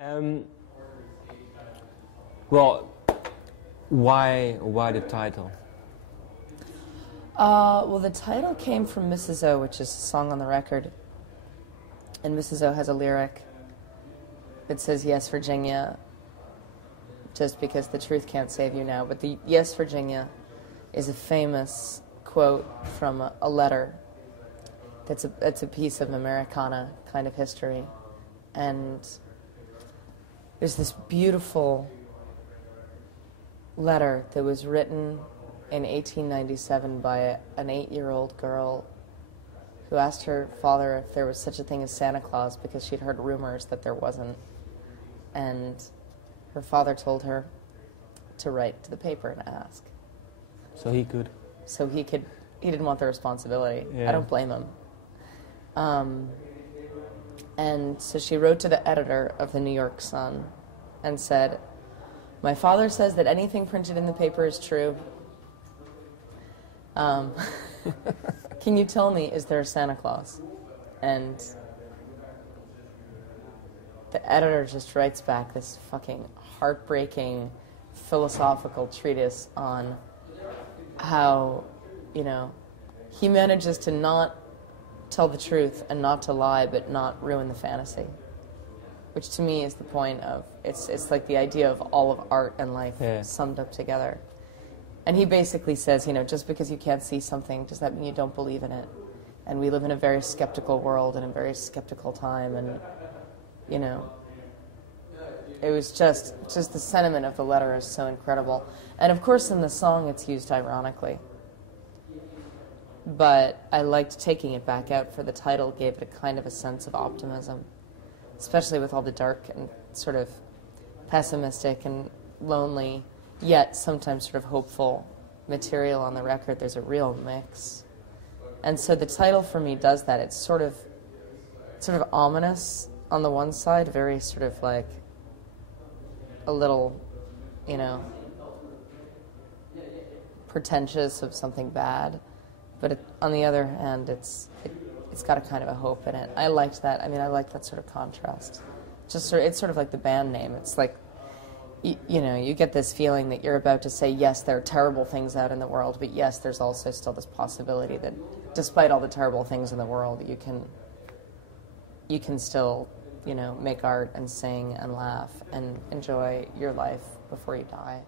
Um, well, why the title? Well, the title came from Mrs. O, which is a song on the record. And Mrs. O has a lyric that says, "Yes, Virginia, just because the truth can't save you now." But the "Yes, Virginia" is a famous quote from a letter that's a piece of Americana kind of history. And there's this beautiful letter that was written in 1897 by an 8-year-old girl who asked her father if there was such a thing as Santa Claus because she'd heard rumors that there wasn't. And her father told her to write to the paper and ask. So he could. He didn't want the responsibility. Yeah. I don't blame him. And so she wrote to the editor of the New York Sun and said, "My father says that anything printed in the paper is true. Can you tell me, is there a Santa Claus?" And the editor just writes back this fucking heartbreaking philosophical treatise on how, he manages to not tell the truth and not to lie, but not ruin the fantasy. Which to me is the point of, it's like the idea of all of art and life summed up together. And he basically says, just because you can't see something, does that mean you don't believe in it? And we live in a very skeptical world and a very skeptical time, and, it was just the sentiment of the letter is so incredible. And of course in the song it's used ironically. But I liked taking it back out, for the title gave it a kind of a sense of optimism, especially with all the dark and sort of pessimistic and lonely, yet sometimes sort of hopeful material on the record. There's a real mix. And so the title for me does that. It's sort of ominous on the one side, very sort of like a little, pretentious of something bad. But on the other hand, it's got a kind of a hope in it. I liked that. I liked that sort of contrast. It's sort of like the band name. It's like, you get this feeling that you're about to say, yes, there are terrible things out in the world, but yes, there's also still this possibility that despite all the terrible things in the world, you can still, make art and sing and laugh and enjoy your life before you die.